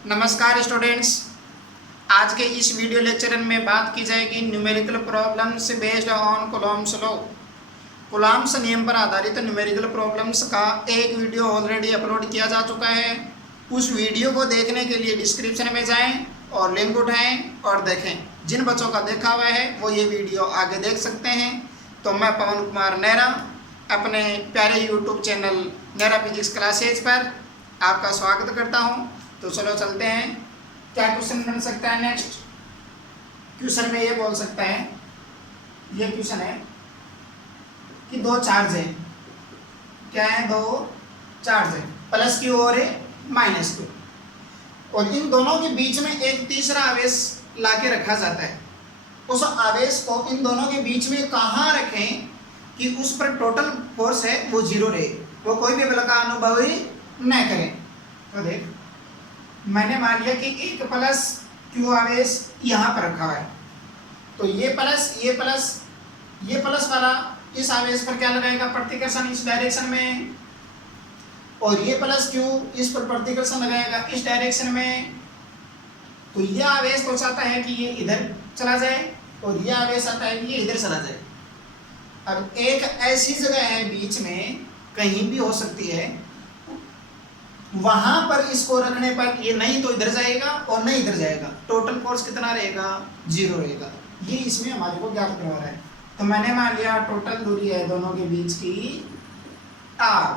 नमस्कार स्टूडेंट्स। आज के इस वीडियो लेक्चर में बात की जाएगी numerical problems based on Coulomb's law. Coulomb's नियम पर आधारित न्यूमेरिकल प्रॉब्लम्स का एक वीडियो ऑलरेडी अपलोड किया जा चुका है। उस वीडियो को देखने के लिए डिस्क्रिप्शन में जाएं और लिंक उठाएं और देखें। जिन बच्चों का देखा हुआ है वो ये वीडियो आगे देख सकते हैं। तो मैं पवन कुमार नेहरा अपने प्यारे YouTube channel Nehra physics classes पर आपका स्वागत करता हूं। तो चलो चलते हैं। क्या क्वेश्चन बन सकता है नेक्स्ट क्वेश्चन में? ये बोल सकता है, ये क्वेश्चन है कि दो चार्ज है। क्या है? दो चार्ज है, प्लस क्यू और माइनस क्यू, और इन दोनों के बीच में एक तीसरा आवेश लाके रखा जाता है। उस आवेश को इन दोनों के बीच में कहाँ रखें कि उस पर टोटल फोर्स है वो जीरो रहे, वो कोई भी बल का अनुभव ही न करे। तो देख, मैंने मान लिया कि एक प्लस क्यू आवेश यहाँ पर रखा है, तो ये प्लस वाला इस आवेश पर क्या लगाएगा? प्रतिकर्षण इस डायरेक्शन में, और ये प्लस क्यू इस पर प्रतिकर्षण लगाएगा इस डायरेक्शन में। तो यह आवेश तो चाहता है कि ये इधर चला जाए और यह आवेश आता है कि ये इधर चला जाए। अब एक ऐसी जगह है बीच में, कहीं भी हो सकती है, वहां पर इसको रखने पर ये नहीं तो इधर जाएगा और नहीं इधर जाएगा। टोटल फोर्स कितना रहेगा? जीरो रहेगा। ये इसमें हमारे को ज्ञात करवा रहा है। तो मैंने मान लिया टोटल दूरी है दोनों के बीच की r,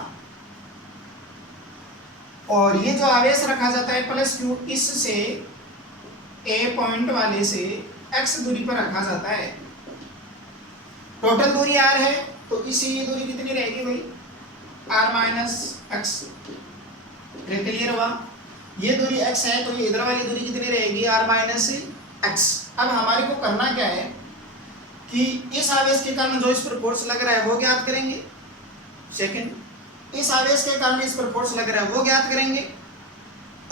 और ये जो आवेश रखा जाता है प्लस क्यू, इससे a पॉइंट वाले से x दूरी पर रखा जाता है। टोटल दूरी r है, तो इसी ये दूरी कितनी रहेगी भाई? r minus x। क्लियर हुआ? ये दूरी x है, तो ये इधर वाली दूरी कितनी रहेगी? r minus x। अब हमारे को करना क्या है कि इस आवेश के कारण जो इस पर फोर्स लग रहा है वो ज्ञात करेंगे। सेकंड, इस आवेश के कारण इस पर फोर्स लग रहा है वो ज्ञात करेंगे,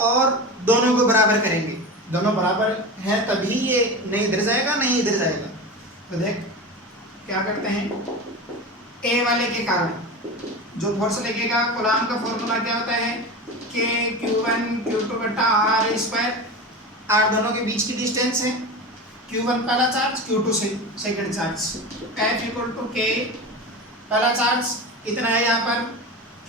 और दोनों को बराबर करेंगे। दोनों बराबर है तभी ये नहीं इधर जाएगा नहीं इधर जाएगा। तो देख क्या करते हैं, a वाले के कारण जो फोर्स लगेगा, कूलॉम का फॉर्मूला क्या होता है? K Q1 Q2 बटा R स्क्वायर। R दोनों के बीच की डिस्टेंस है। Q1 पहला चार्ज, Q2 से second charge. F equal to K, पहला चार्ज कितना है यहाँ पर? Q,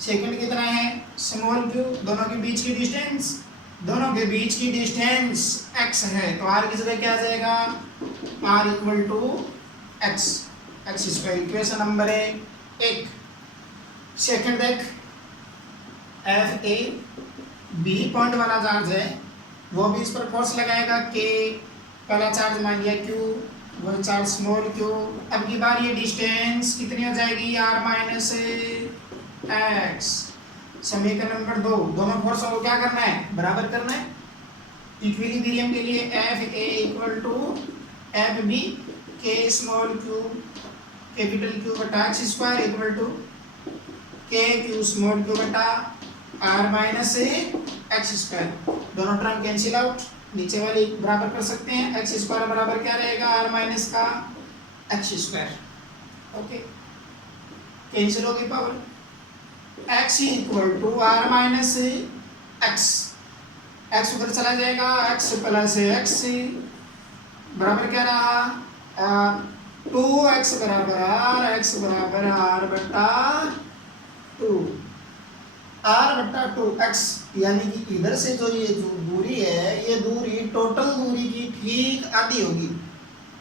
सेकंड कितना है? Small q। दोनों के बीच की डिस्टेंस, दोनों के बीच की डिस्टेंस x है, तो R की जगह क्या आ जाएगा? R equal to x square. Equation number 1। Second देख, एफ ए बी पॉइंट वाला चार्ज है, वो भी इस पर फोर्स लगाएगा। के पहला चार्ज मान लिया क्यू, वो चार्ज स्मॉल क्यू। अब की बार ये डिस्टेंस कितनी हो जाएगी? R minus X. समीकरण नंबर 2, दोनों फोर्स को क्या करना है? बराबर करना है। इक्विलिब्रियम के लिए F A equal to F B K small Q capital Q बटा X square equal to K Q small Q बटा आर माइनस एक्स स्क्वायर। दोनों टर्म कैंसिल आउट, नीचे वाली बराबर कर सकते हैं। एक्स स्क्वायर बराबर क्या रहेगा? आर माइनस का एक्स स्क्वायर। ओके, कैंसिल होगी power. X equal to R minus X, X उधर चला जाएगा, एक्स प्लस एक्स बराबर क्या रहा? 2x बराबर आर, एक्स बराबर आर बटा 2, आर बटा 2x। यानी कि इधर से जो ये जो दूरी है, ये दूरी टोटल दूरी की ठीक आधी होगी,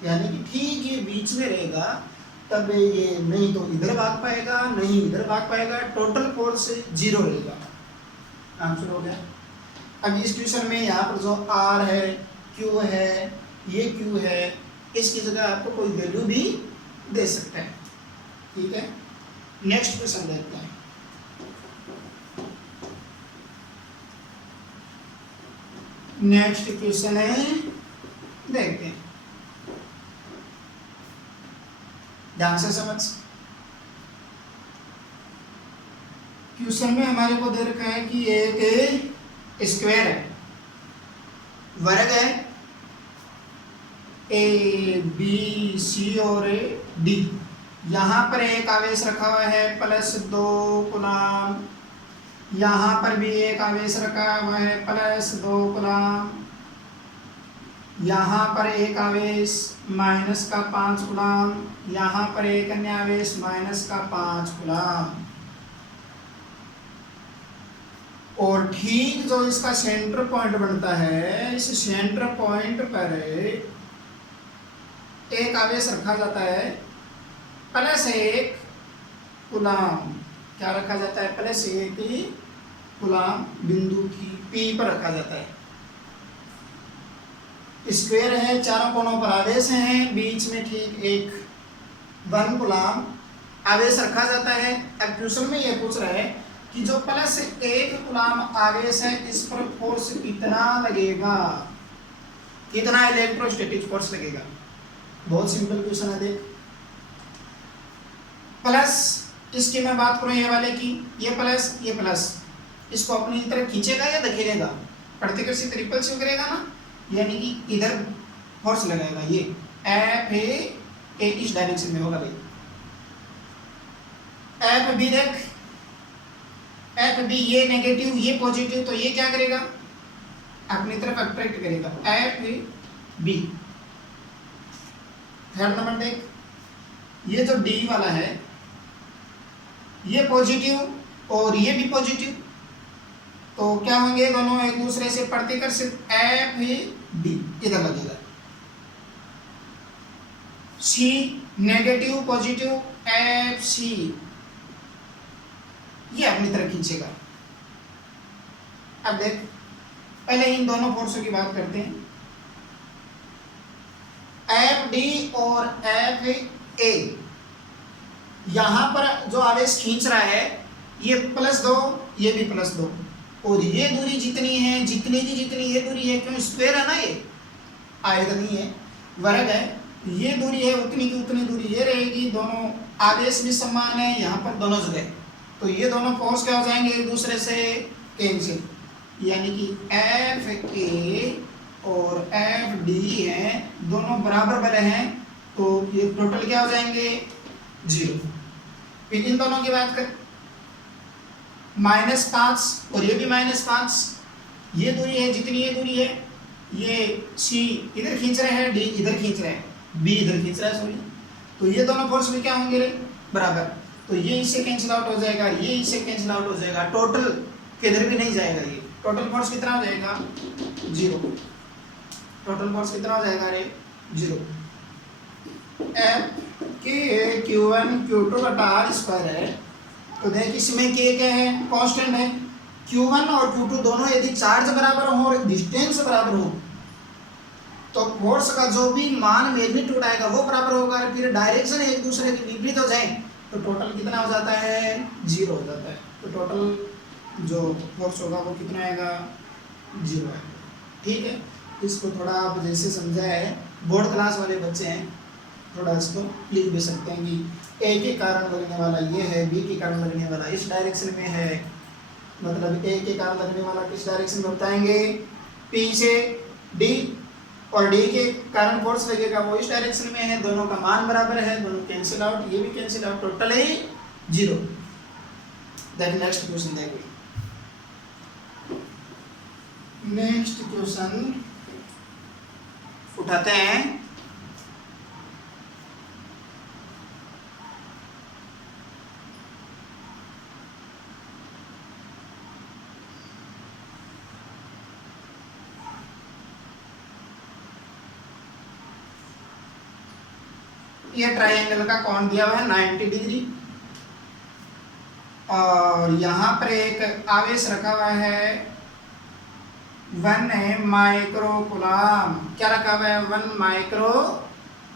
यानी कि ठीक ये बीच में रहेगा। तब ये नहीं तो इधर भाग पाएगा नहीं इधर भाग पाएगा। टोटल फोर्स जीरो रहेगा। आंसर हो गया। अब इस क्वेश्चन में यहाँ पर जो r है, q है, ये q है, इसकी जगह आपको कोई वैल्यू भी दे सकता है। ठीक है, नेक्स्ट क्वेश्चन देखते हैं। नेक्स्ट क्वेश्चन है, देखते हैं, ध्यान से समझ। क्वेश्चन में हमारे को दे रखा है कि एक स्क्वायर है, वर्ग है, ए बी सी और डी। यहाँ पर एक आवेश रखा हुआ है +2 कूलॉम, यहाँ पर भी एक आवेश रखा हुआ है प्लस 2 कूलम, यहाँ पर एक आवेश माइनस का 5 कूलम, यहाँ पर एक अन्य आवेश माइनस का 5 कूलम। और ठीक जो इसका सेंटर पॉइंट बनता है, इस सेंटर पॉइंट पर एक आवेश रखा जाता है प्लस 1 कूलम। क्या रखा जाता है? प्लस 1 कूलम बिंदु की पी पर रखा जाता है। स्क्वायर है, चारों कोनों पर आवेश हैं, बीच में ठीक एक 1 कूलम आवेश रखा जाता है। अब क्वेश्चन में यह पूछ रहा है कि जो प्लस 1 कूलम आवेश है इस पर फोर्स कितना लगेगा, कितना इलेक्ट्रोस्टैटिक फोर्स लगेगा। बहुत सिंपल क्वेश्चन है। देख प्लस, इसकी मैं बात करूं ये वाले की, ये प्लस इसको अपनी तरफ खींचेगा या धकेलेगा? प्रतिकर्षित रिपल्सिव करेगा ना, यानी कि इधर फोर्स लगाएगा। ये एफ ए इस डायरेक्शन में होगा भाई। एफ बी देख, एफ बी ये नेगेटिव ये पॉजिटिव, तो ये क्या करेगा? अपनी तरफ अट्रैक्ट करेगा। F B. थर्ड नंबर देख, ये जो डी वाला है ये पॉजिटिव और ये भी पॉजिटिव, तो क्या होंगे दोनों एक दूसरे से प्रतिकर्षित। एफ डी इधर लगेगा। सी नेगेटिव पॉजिटिव, एफ सी ये अपनी तरफ खींचेगा। अब देख पहले इन दोनों फोर्सों की बात करते हैं। एफ डी और एफ ए, यहां पर जो आवेश खींच रहा है ये +2, ये भी +2, और ये दूरी जितनी है, जितनी ये दूरी है, क्यों स्क्वायर है ना, ये आयतनी है, वर्ग है, ये दूरी है उतनी की उतनी दूरी ये रहेगी। दोनों आवेश भी समान है यहाँ पर दोनों जगह, तो ये दोनों फोर्स क्या हो जाएंगे एक दूसरे से कैंसिल, यानी कि एफ ए और एफ डी है दोनों बराबर बल हैं, तो ये टोटल क्या हो जाएंगे 0। फिर इन दोनों की बात कर, -5 और ये भी -5, ये दूरी है जितनी ये दूरी है, ये सी इधर खींच रहे हैं, डी इधर खींच रहे हैं, बी इधर खींच रहा है सॉरी, तो ये दोनों फोर्स भी क्या होंगे बराबर, तो ये इससे कैंसिल आउट हो जाएगा, ये इससे कैंसिल आउट हो जाएगा, टोटल किधर भी नहीं जाएगा। ये टोटल फोर्स कितना हो जाएगा 0। टोटल फोर्स कितना हो जाएगा 0। एफ के Q1 Q2 बटा आर स्क्वायर है, तो देख इसमें के क्या है कांस्टेंट है। Q1 और Q2 दोनों यदि चार्ज बराबर हो और डिस्टेंस बराबर हो तो फोर्स का जो भी मान मैग्नीट्यूड आएगा वो बराबर होगा, फिर डायरेक्शन एक दूसरे के विपरीत हो जाए तो टोटल कितना हो जाता है 0 हो जाता है। तो टोटल जो फोर्स होगा वो कितना आएगा 0 आएगा। ठीक है, इसको थोड़ा आप जैसे समझाया है, बोर्ड क्लास वाले बच्चे हैं थोड़ा इसको लिख भी सकते हैं कि ए के कारण लगने वाला ये है, बी के कारण लगने वाला इस डायरेक्शन में है, मतलब ए के कारण लगने वाला किस डायरेक्शन में बताएंगे पी से डी, और डी के कारण फोर्स लगेगा वो इस डायरेक्शन में है, दोनों का मान बराबर है, दोनों कैंसिल आउट, ये भी कैंसिल आउट, टोटल है 0। दैट नेक्स्ट क्वेश्चन देखिए। नेक्स्ट क्वेश्चन उठाते हैं। ये ट्रायंगल का कोण दिया हुआ है 90 डिग्री, और यहाँ पर एक आवेश रखा हुआ है 1 माइक्रो कूलम। क्या रखा हुआ है 1 माइक्रो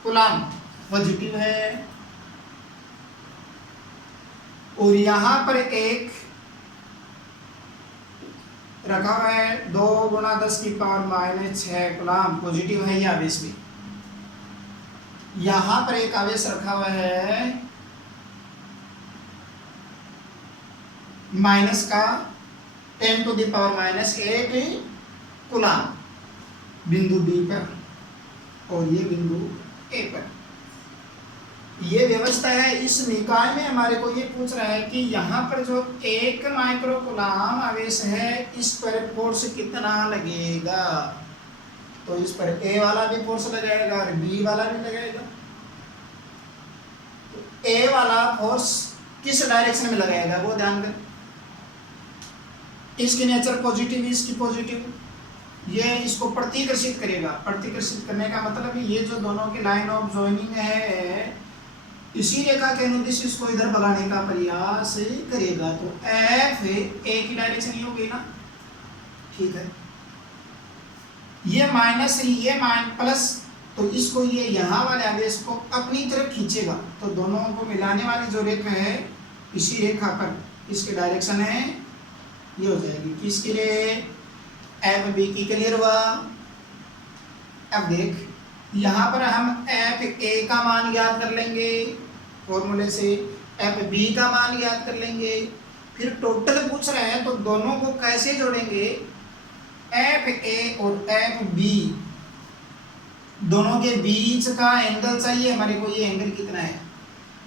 कूलम, पॉजिटिव है। और यहाँ पर एक रखा हुआ है 2 × 10⁻⁻⁶ कूलम, पॉजिटिव है ये आवेश भी। यहाँ पर एक आवेश रखा हुआ है माइनस का 10⁻⁻⁸ कूलम बिंदु बी पर और ये बिंदु ए पर। ये व्यवस्था है। इस निकाय में हमारे को ये पूछ रहा है कि यहाँ पर जो 1 माइक्रोकूलम आवेश है इस पर फोर्स कितना लगेगा। तो इस पर ए वाला भी फोर्स लगाएगा और बी वाला भी लगाएगा। तो ए वाला फोर्स किस डायरेक्शन में लगाएगा वो ध्यान दें। इसकी नेचर पॉजिटिव, इसकी पॉजिटिव, ये इसको प्रतिकर्षित करेगा। प्रतिकर्षित करने का मतलब ये जो दोनों की लाइन ऑफ जॉइनिंग है इसी रेखा के अनुदिश इसको इधर भगाने का प्रयास करेगा। तो एफ ए की डायरेक्शन ये हो गई ना, ठीक है। ये माइनस ये प्लस, तो इसको ये यहाँ वाले आवेश को अपनी तरफ खींचेगा। तो दोनों को मिलाने वाली जो रेखा है इसी रेखा पर इसकी डायरेक्शन है ये हो जाएगी। किसके लिए? एफ बी की। क्लियर हुआ? अब देख यहाँ पर हम एफ ए का मान ज्ञात कर लेंगे फॉर्मूले से, एफ बी का मान ज्ञात कर लेंगे। फिर टोटल पूछ रहे हैं तो दोनों को कैसे जोड़ेंगे? एफ ए और एफ बी दोनों के बीच का एंगल चाहिए हमारे को। ये एंगल कितना है?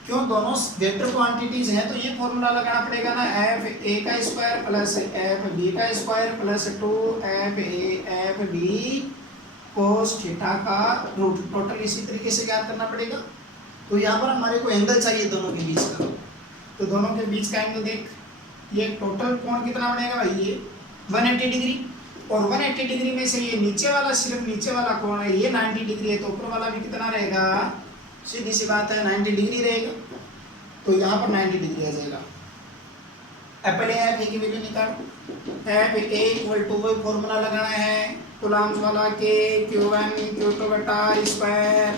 क्यों? दोनों वेक्टर क्वांटिटीज हैं तो ये फॉर्मूला लगाना पड़ेगा ना, एफ ए का स्क्वायर प्लस एफ बी का square plus 2 F B cos theta का रूट। टोटल इसी तरीके से ज्ञात करना पड़ेगा। तो यहाँ पर हमारे को एंगल चाहिए दोनों के बीच का। तो दोनों के बीच का एंगल देख, ये टोटल कोण कितना बनेगा भाई? ये 180 डिग्री। और 180 डिग्री में से ये नीचे वाला, सिर्फ नीचे वाला कोण है ये 90 डिग्री है, तो ऊपर वाला भी कितना रहेगा? सीधी सी बात है 90 डिग्री रहेगा। तो यहाँ पर 90 डिग्री आ जाएगा। अब पहले एफ ए की वैल्यू निकाल। एफ ए इक्वल टू वही फॉर्मूला लगाना है कूलम्स वाला, के Q1 Q2 बटा स्क्वायर।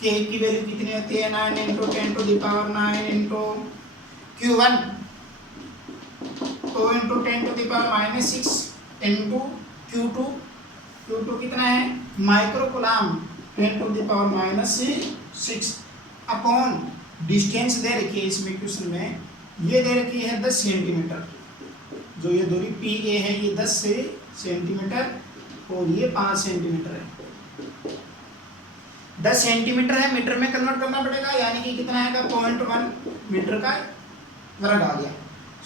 के की वैल्यू कितनी होती है? 9 × 10⁹ इंटू Q1 2 × 10⁻⁻6 इंटू Q2 कितना है? माइक्रोकूलम 10⁻⁻6 अपॉन डिस्टेंस दे रखी है इसमें क्वेश्चन में, ये दे रखी है 10 सेंटीमीटर। जो ये दूरी पी ए है ये 10 सेंटीमीटर और ये 5 सेंटीमीटर है। 10 सेंटीमीटर है, मीटर में कन्वर्ट करना पड़ेगा, यानी कि कितना आएगा? 0.1 मीटर का वर्ग आ गया।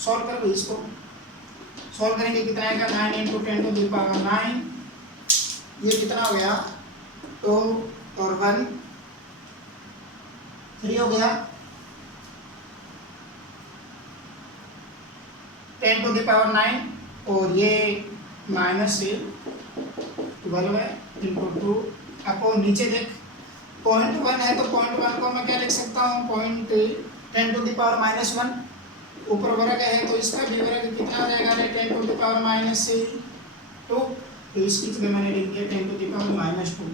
सॉल्व कर लो इसको। सॉल्व करेंगे कितना आएगा? 9 × 10⁹ ये कितना हो गया? 2 और 1 3 हो गया। 10⁹ और ये -12 है इंटू 2 अपॉन नीचे देख 0.1 है तो 0.1 को मैं क्या लिख सकता हूँ? 10⁻⁻1। ऊपर वर्ग है तो इसका भी वर्ग कितना हो जाएगा? 10⁻2। तो इसकी जगह मैंने लिख दिया 10⁻2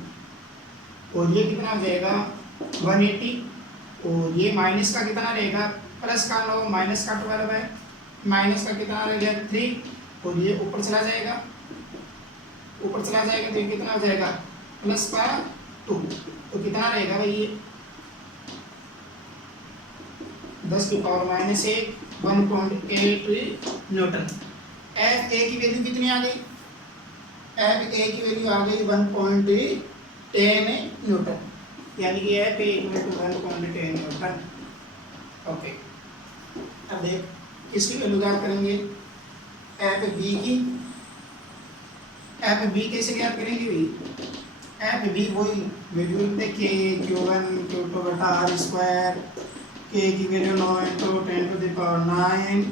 और ये कितना हो जाएगा? 180। और ये माइनस का कितना रहेगा? प्लस का 9 माइनस का 12 है, माइनस का कितना रहेगा? 3 और ये ऊपर चला जाएगा, ऊपर चला जाएगा तो ये कितना हो जाएगा? प्लस का 2। तो कितना रहेगा भाई? ये 10⁻⁻1 1.8 न्यूटन। एफ ए की वैल्यू कितनी आ गई? एफ ए की वैल्यू आ गई 1.10 न्यूटन, यानी कि F A equal to 1.10 newton. Okay, अब देख किसकी वैल्यू ज्ञात करेंगे? एफ बी की। एफ बी कैसे ज्ञात करेंगे भाई? एफ बी वही वैल्यू देखिए Q1 Q2 बटा R स्क्वायर। के की वैल्यू 9 × 10⁻9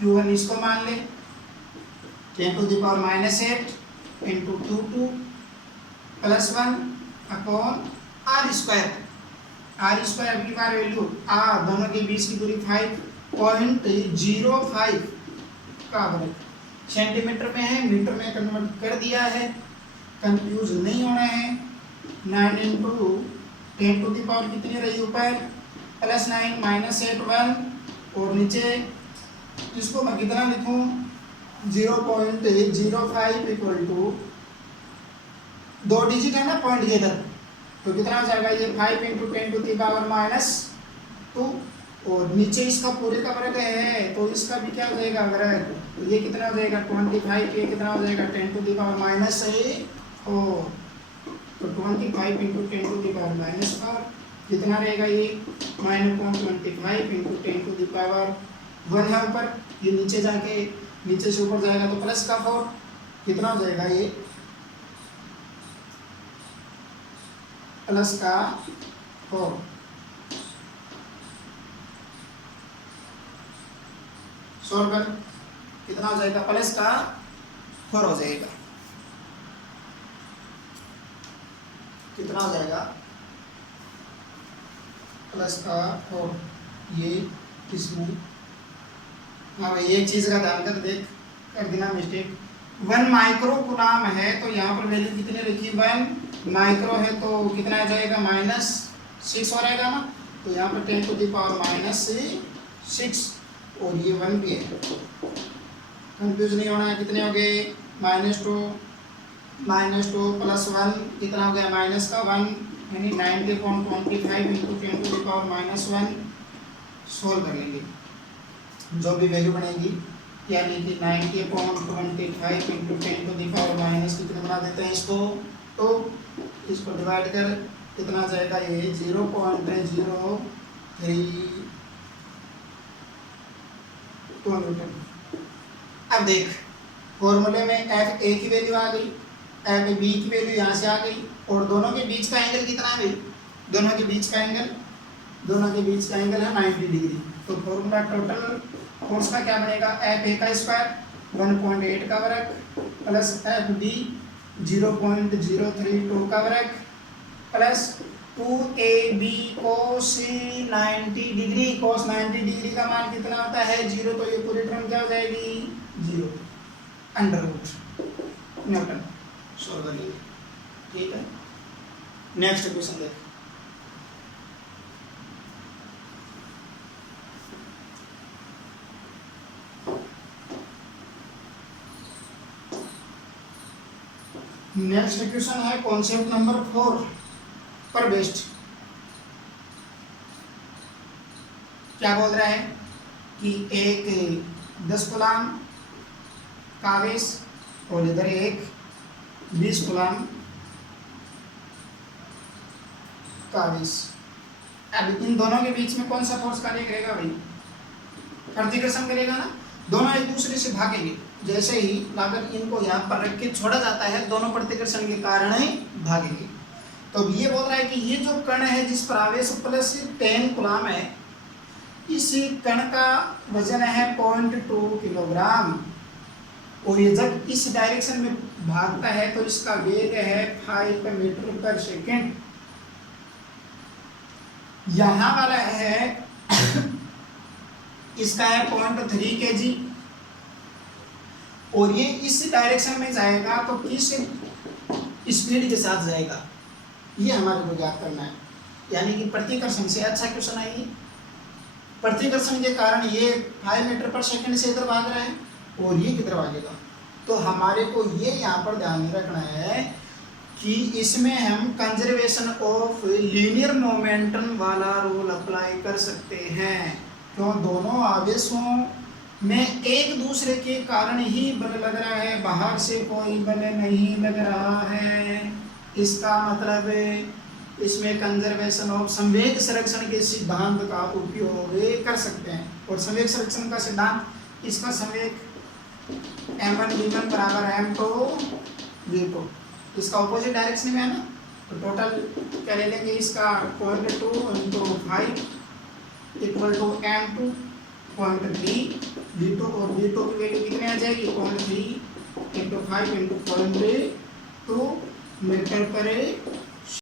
Q1 इसको मान ले 10⁻⁻8 into Q2 plus 1 upon R square. R square की बार वैल्यू R, दोनों के बीच की दूरी 5.05 का वर्ग। सेंटीमीटर में है, मीटर में कन्वर्ट कर दिया है, कंफ्यूज नहीं होना है। 9 × 10⁻, कितनी रही ऊपर? प्लस 9 -8 1 और नीचे इसको मैं कितना लिखूं? 0.05 इक्वल टू 2 डिजिट है ना पॉइंट के इधर, तो कितना हो जाएगा? ये 5 × 10⁻²। और नीचे इसका पूरे का वर्ग है तो इसका भी क्या हो जाएगा? वर्ग। तो ये कितना हो जाएगा? 25। ये कितना हो जाएगा? 10⁻⁻4। तो 25 into 10 to the power minus 4 कितना रहेगा ये -25 इंटू 10 टू द पावर 1 है ऊपर, ये नीचे जाके नीचे से ऊपर जाएगा तो प्लस का 4 कितना हो जाएगा ये प्लस का 4 सोल्व कर कितना हो जाएगा प्लस का 4 हो जाएगा, कितना हो जाएगा प्लस का 4 ये इसमें। हाँ भाई एक चीज़ का ध्यान कर देख कर देना मिस्टेक, 1 माइक्रो कूलम है तो यहाँ पर वैल्यू कितनी रखी 1 माइक्रो है तो कितना आ जाएगा -6 हो रहेगा ना, तो यहाँ पर 10 टू द पावर -6 और ये 1 भी है, कंफ्यूज नहीं होना है। कितने हो गए -2 प्लस 1 कितना हो गया माइनस का 1 यानी 90.25 into 10 to the power -1 solve कर लेंगे, जो भी वैल्यू बनेगी यानी कि 90.25 into 10 to the power minus कितने बना देते हैं इसको, तो इसको डिवाइड कर कितना जाएगा ये 0.032 न्यूटन। अब देख फॉर्मूले में एफ ए की वैल्यू आ गई, एफ बी की वैल्यू यहाँ से आ गई और दोनों के बीच का एंगल कितना है भाई, दोनों के बीच का एंगल है 90 डिग्री। तो फॉर्मूला टोटल फोर्स का क्या बनेगा एफ ए का स्क्वायर 1.8 का वर्ग प्लस एफ बी 0.032 का वर्ग plus 2ab cos 90 degree, cos 90 degree का मान कितना होता है 0, तो ये पूरी टर्म क्या हो जाएगी 0 अंडर रूट न्यूटन। सॉल्व कर लीजिए, ठीक है। नेक्स्ट क्वेश्चन देख, नेक्स्ट क्वेश्चन है कॉन्सेप्ट नंबर 4 पर बेस्ड। क्या बोल रहा है कि एक 10 कूलम का आवेश और इधर एक 20 कूलम का आवेश, अब इन दोनों के बीच में कौन सा फोर्स कार्य करेगा भाई, प्रतिकर्षण करेगा ना, दोनों एक दूसरे से भागेंगे। जैसे ही अगर इनको यहाँ पर रख के छोड़ा जाता है दोनों प्रतिकर्षण के कारण ही भागेंगे। तो ये बोल रहा है कि ये जो कण है जिस पर आवेश प्लस 10 कूलम है, इस कण का वजन है 0.2 किलोग्राम और ये जब इस डायरेक्शन में भागता है तो इसका वेग है 5 मीटर पर सेकेंड। यहाँ वाला है इसका है 0.3 kg और ये इस डायरेक्शन में जाएगा तो किस स्पीड के साथ जाएगा, ये हमारे को ज्ञात करना है। यानी कि प्रतिकर्षण से अच्छा क्वेश्चन है ये, प्रतिकर्षण के कारण ये 5 मीटर पर सेकंड से इधर भाग रहा है और ये किधर भागेगा। तो हमारे को ये यहाँ पर ध्यान में रखना है कि इसमें हम कंजर्वेशन ऑफ लीनियर मोमेंटम वाला रूल अप्लाई कर सकते हैं, क्यों दोनों आवेशों में एक दूसरे के कारण ही बल लग रहा है, बाहर से कोई बल नहीं लग रहा है। इसका मतलब इसमें कंजर्वेशन ऑफ संवेग संरक्षण के सिद्धांत का उपयोग कर सकते हैं। और संवेग संरक्षण का सिद्धांत, इसका संवेग m1 v1 बराबर m2 v2, इसका ऑपोजिट डायरेक्शन में है ना, तो टोटल क्या ले लेंगे इसका 0.2 × 5 = m2.3 v2 और v2 की वैल्यू कितने आ जाएगी 0.3 × 5 × 0.2 मीटर पर